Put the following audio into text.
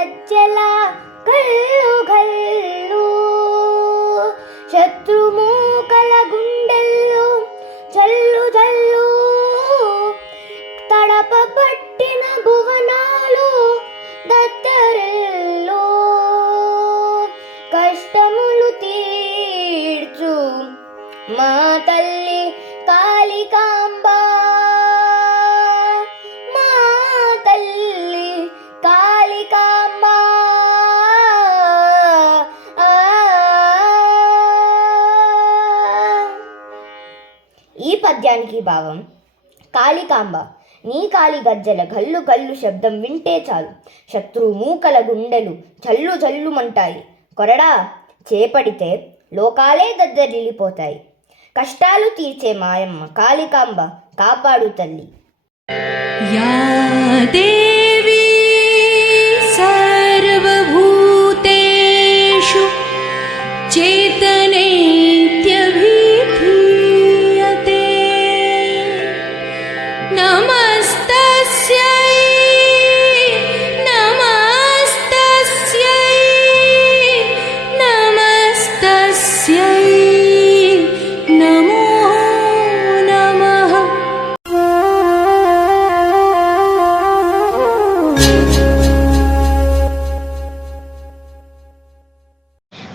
సజ్జల కళ్ళు కళ్ళు శత్రుమూకల గుండెల్లు చల్లు చల్లు తడపబట్టిన భువనాలు దత్తరిల్లు. కష్టములు తీర్చు మా తల్లి ఈ పద్యానికి భావం కాళికాంబ. నీ కాలి గజ్జల గల్లు గల్లు శబ్దం వింటే చాలు. శత్రు మూకల గుండెలు జల్లు జల్లుమంటాయి కొరడా చేపడితే లోకాలే దద్దరిల్లిపోతాయి. కష్టాలు తీర్చే మాయమ్మ కాళికాంబ కాపాడు తల్లి.